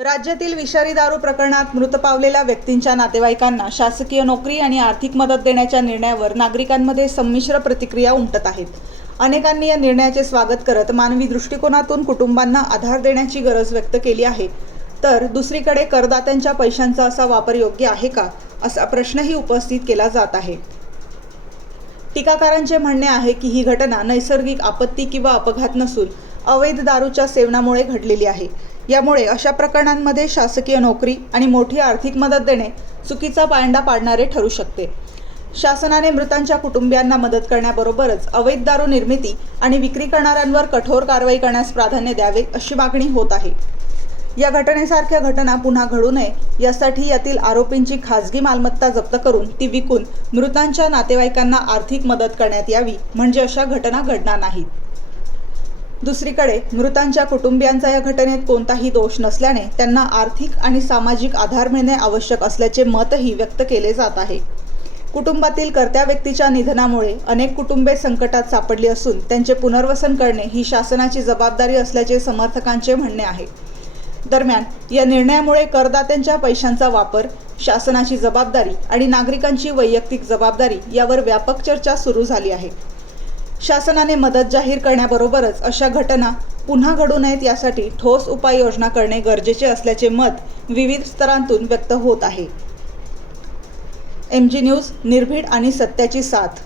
राज्यातील विषारी दारू प्रकरणात मृत पावलेल्या व्यक्तींच्या नातेवाईकांना शासकीय नोकरी आणि आर्थिक मदत देण्याच्या निर्णयावर नागरिकांमध्ये संमिश्र प्रतिक्रिया उमटत आहेत. अनेकांनी या निर्णयाचे स्वागत करत मानवी दृष्टिकोनातून कुटुंबांना आधार देण्याची गरज व्यक्त केली आहे, तर दुसरीकडे करदात्यांच्या पैशांचा असा वापर योग्य आहे का, असा प्रश्नही उपस्थित केला जात आहे. टीकाकारांचे म्हणणे आहे की ही घटना नैसर्गिक आपत्ती किंवा अपघात नसून अवैध दारूच्या सेवनामुळे घडलेली आहे. यामुळे अशा प्रकरणांमध्ये शासकीय नोकरी आणि मोठी आर्थिक मदत देणे चुकीचा पायंडा पाडणारे ठरू शकते. शासनाने मृतांच्या कुटुंबियांना मदत करण्याबरोबरच अवैध दारू निर्मिती आणि विक्री करणाऱ्यांवर कठोर कारवाई करण्यास प्राधान्य द्यावे, अशी मागणी होत आहे. या घटनेसारख्या घटना पुन्हा घडू नये यासाठी यातील आरोपींची खाजगी मालमत्ता जप्त करून ती विकून मृतांच्या नातेवाईकांना आर्थिक मदत करण्यात यावी, म्हणजे अशा घटना घडणार नाहीत. दुसरीकडे मृतांच्या कुटुंबियांचा या घटनेत कोणताही दोष नसल्याने त्यांना आर्थिक आणि सामाजिक आधार मिळणे आवश्यक असल्याचे मतही व्यक्त केले जात आहे. कुटुंबातील कर्त्या व्यक्तीच्या निधनामुळे अनेक कुटुंबे संकटात सापडली असून त्यांचे पुनर्वसन करणे ही शासनाची जबाबदारी असल्याचे समर्थकांचे म्हणणे आहे. दरम्यान या निर्णयामुळे करदात्यांच्या पैशांचा वापर, शासनाची जबाबदारी आणि नागरिकांची वैयक्तिक जबाबदारी यावर व्यापक चर्चा सुरू झाली आहे. शासनाने मदत जाहीर करण्याबरोबरच अशा घटना पुन्हा घडू नयेत यासाठी ठोस उपाययोजना करणे गरजेचे असल्याचे मत विविध स्तरांतून व्यक्त होत आहे. MG न्यूज, निर्भीड आणि सत्याची साथ.